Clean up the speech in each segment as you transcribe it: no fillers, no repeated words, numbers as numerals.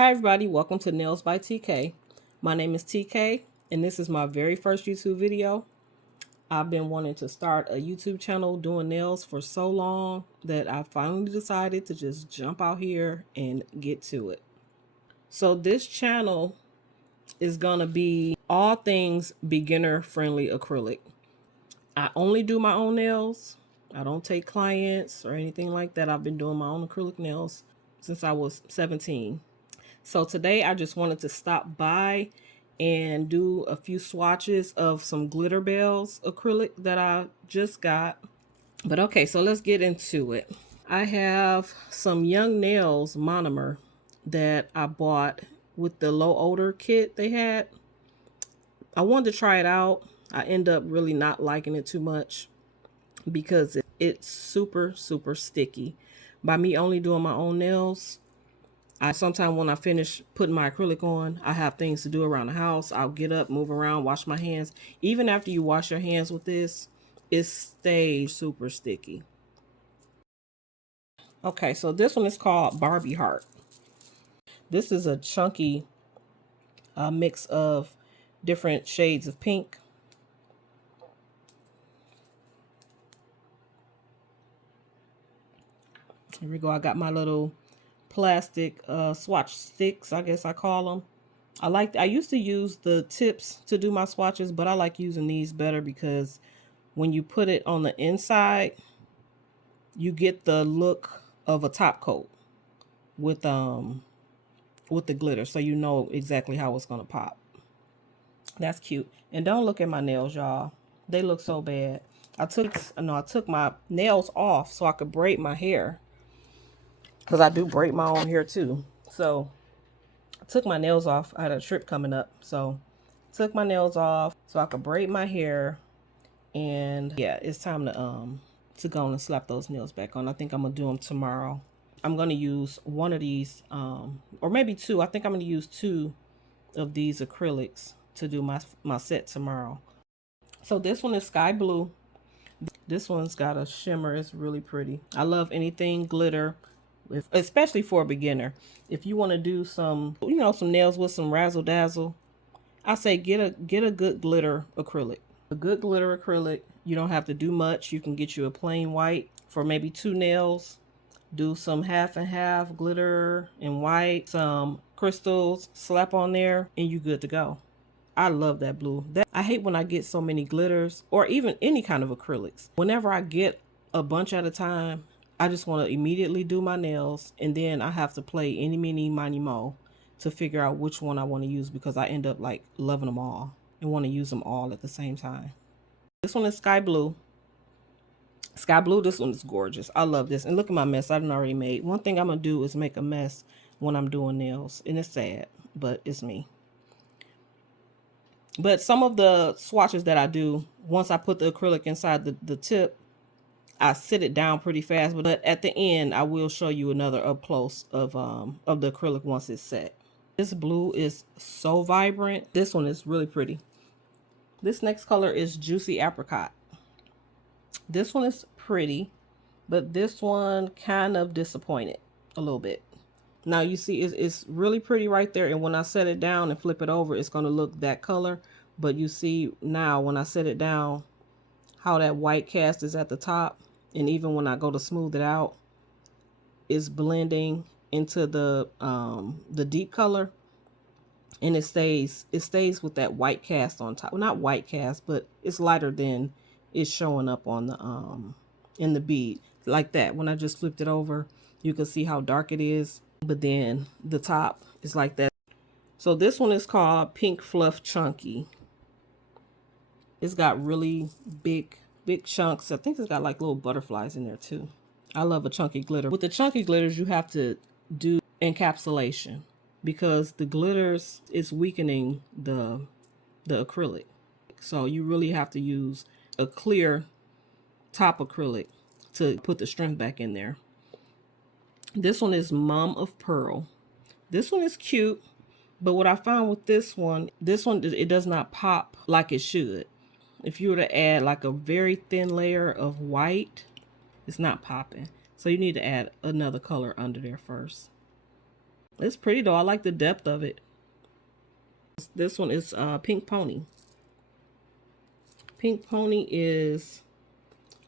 Hi everybody, welcome to Nails by TK. My name is TK and this is my very first YouTube video. I've been wanting to start a YouTube channel doing nails for so long that I finally decided to just jump out here and get to it. So this channel is gonna be all things beginner friendly acrylic. I only do my own nails. I don't take clients or anything like that. I've been doing my own acrylic nails since I was 17. So today I just wanted to stop by and do a few swatches of some Glitterbels acrylic that I just got. But okay, so let's get into it. I have some Young Nails monomer that I bought with the low odor kit they had. I wanted to try it out. I end up really not liking it too much because it's super sticky. By me only doing my own nails, sometimes when I finish putting my acrylic on, I have things to do around the house. I'll get up, move around, wash my hands. Even after you wash your hands with this, it stays super sticky. Okay, so this one is called Barbie Heart. This is a chunky mix of different shades of pink. Here we go. I got my little plastic swatch sticks, I guess I call them. I used to use the tips to do my swatches, but I like using these better because when you put it on the inside, you get the look of a top coat with the glitter, so you know exactly how it's gonna pop. That's cute. And don't look at my nails, y'all. They look so bad. I took my nails off so I could braid my hair, because I do braid my own hair too. So I took my nails off. I had a trip coming up, so took my nails off so I could braid my hair. And yeah, it's time to go and slap those nails back on. I think I'm gonna do them tomorrow. I'm gonna use one of these, or maybe two. I think I'm gonna use two of these acrylics to do my set tomorrow. So this one is sky blue. This one's got a shimmer. It's really pretty. I love anything glitter, especially for a beginner. If you want to do some, some nails with some razzle dazzle, I say get a good glitter acrylic. A good glitter acrylic, you don't have to do much. You can get you a plain white for maybe 2 nails. Do some half and half glitter and white, some crystals, slap on there, and you good to go. I love that blue. I hate when I get so many glitters or even any kind of acrylics. Whenever I get a bunch at a time, I just want to immediately do my nails, and then I have to play any, mini, miny, mo to figure out which one I want to use, because I end up like loving them all and want to use them all at the same time. This one is sky blue. Sky blue, this one is gorgeous. I love this. And look at my mess I done already made. One thing I'm going to do is make a mess when I'm doing nails. And it's sad, but it's me. But some of the swatches that I do, once I put the acrylic inside the tip, I sit it down pretty fast. But at the end, I will show you another up close of the acrylic once it's set. This blue is so vibrant. This one is really pretty. This next color is Juicy Apricot. This one is pretty, but this one kind of disappointed a little bit. Now you see it's really pretty right there, and when I set it down and flip it over, it's going to look that color. But you see now when I set it down how that white cast is at the top, and even when I go to smooth it out, it's blending into the deep color, and it stays with that white cast on top. Well, not white cast, but it's lighter than it's showing up on the in the bead like that. When I just flipped it over, you can see how dark it is, but then the top is like that. So this one is called Pink Fluff Chunky. It's got really big chunks. I think it's got like little butterflies in there too. I love a chunky glitter. With the chunky glitters, you have to do encapsulation, because the glitters is weakening the acrylic. So you really have to use a clear top acrylic to put the strength back in there. This one is Mom of Pearl. This one is cute, but what I found with this one, it does not pop like it should. If you were to add like a very thin layer of white, it's not popping. So you need to add another color under there first. It's pretty though. I like the depth of it. This one is Pink Pony. Pink Pony is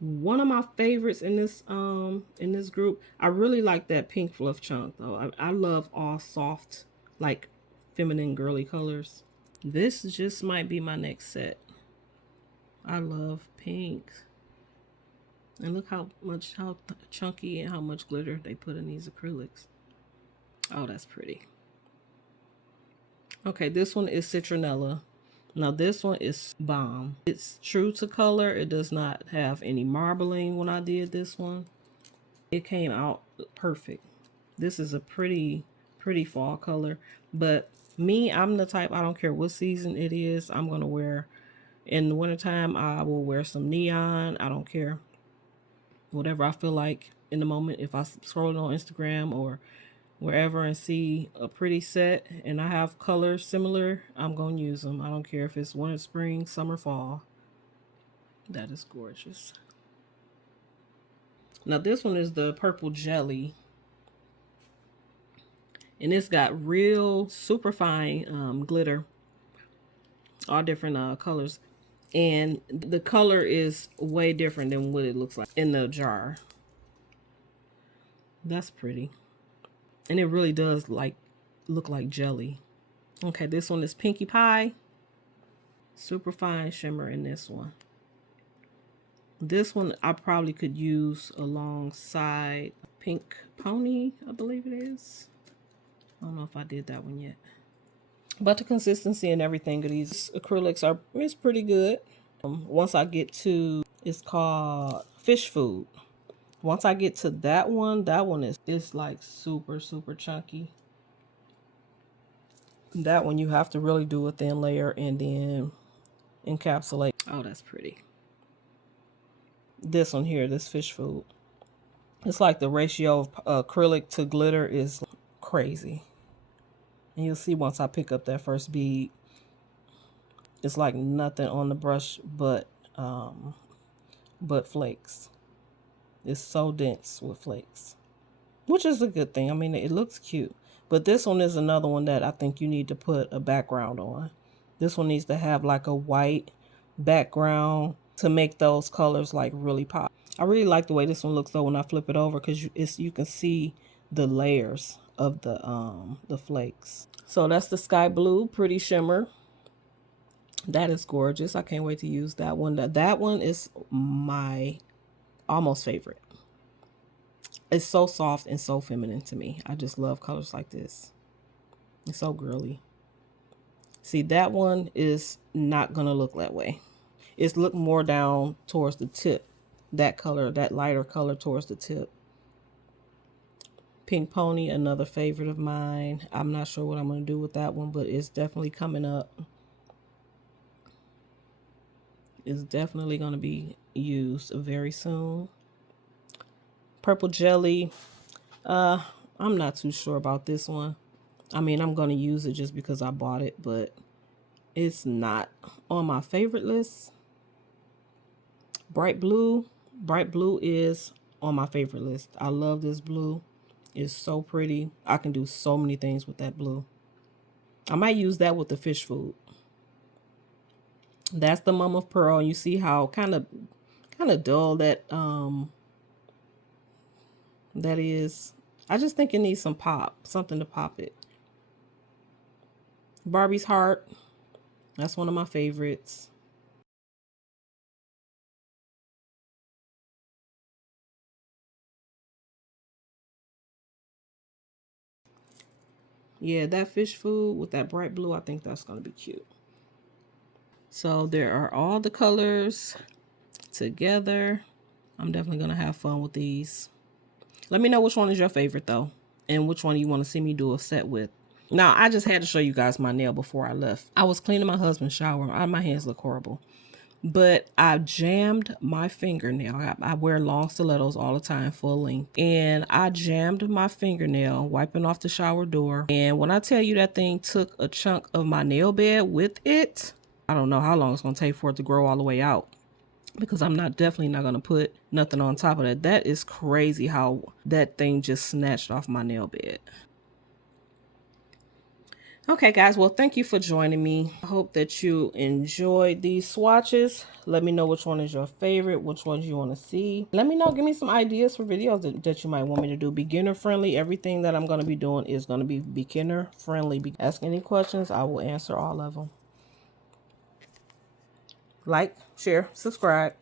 one of my favorites in this group. I really like that pink fluff chunk though. I love all soft, like feminine girly colors. This just might be my next set. I love pink. And look how chunky and how much glitter they put in these acrylics. Oh, that's pretty. Okay, this one is Citronella. Now this one is bomb. It's true to color. It does not have any marbling when I did this one. It came out perfect. This is a pretty fall color. But me, I'm the type, I don't care what season it is. I'm going to wear, in the wintertime, I will wear some neon. I don't care. Whatever I feel like in the moment. If I scroll on Instagram or wherever and see a pretty set and I have colors similar, I'm going to use them. I don't care if it's winter, spring, summer, fall. That is gorgeous. Now this one is the purple jelly. And it's got real super fine glitter. All different colors. And the color is way different than what it looks like in the jar. That's pretty. And it really does look like jelly. Okay, this one is Pinkie Pie. Super fine shimmer in this one. This one I probably could use alongside Pink Pony, I believe it is. I don't know if I did that one yet. But the consistency and everything of these acrylics is pretty good. Once I get to, it's called Fish Food. Once I get to that one is like super chunky. That one you have to really do a thin layer and then encapsulate. Oh, that's pretty. This one here, this Fish Food. It's like the ratio of acrylic to glitter is crazy. And you'll see once I pick up that first bead, it's like nothing on the brush but flakes. It's so dense with flakes, which is a good thing. I mean, it looks cute. But this one is another one that I think you need to put a background on. This one needs to have like a white background to make those colors like really pop. I really like the way this one looks though when I flip it over, because you can see the layers of the flakes. So that's the sky blue pretty shimmer. That is gorgeous. I can't wait to use that one. That one is my almost favorite. It's so soft and so feminine to me. I just love colors like this. It's so girly. See, that one is not gonna look that way. It's look more down towards the tip. That color, that lighter color towards the tip. Pink Pony, another favorite of mine. I'm not sure what I'm gonna do with that one, but it's definitely coming up. It's definitely gonna be used very soon. Purple Jelly. I'm not too sure about this one. I mean, I'm going to use it just because I bought it, but it's not on my favorite list. Bright Blue. Bright Blue is on my favorite list. I love this blue. It's so pretty. I can do so many things with that blue. I might use that with the Fish Food. That's the Mom of Pearl. You see how kind of dull that that is. I just think it needs some pop, something to pop it. Barbie's Heart. That's one of my favorites. Yeah, that Fish Food with that bright blue, I think that's going to be cute. So there are all the colors together. I'm definitely going to have fun with these. Let me know which one is your favorite though, and which one you want to see me do a set with. Now, I just had to show you guys my nail before I left. I was cleaning my husband's shower. My hands look horrible. But I jammed my fingernail. I wear long stilettos all the time, full length. And I jammed my fingernail, wiping off the shower door. And when I tell you that thing took a chunk of my nail bed with it, I don't know how long it's going to take for it to grow all the way out, because I'm definitely not going to put nothing on top of that. That is crazy how that thing just snatched off my nail bed. Okay, guys, well, thank you for joining me. I hope that you enjoyed these swatches. Let me know which one is your favorite, which ones you want to see. Let me know, give me some ideas for videos that you might want me to do. Beginner friendly. Everything that I'm going to be doing is going to be beginner friendly. Ask any questions, I will answer all of them. Like, share, subscribe.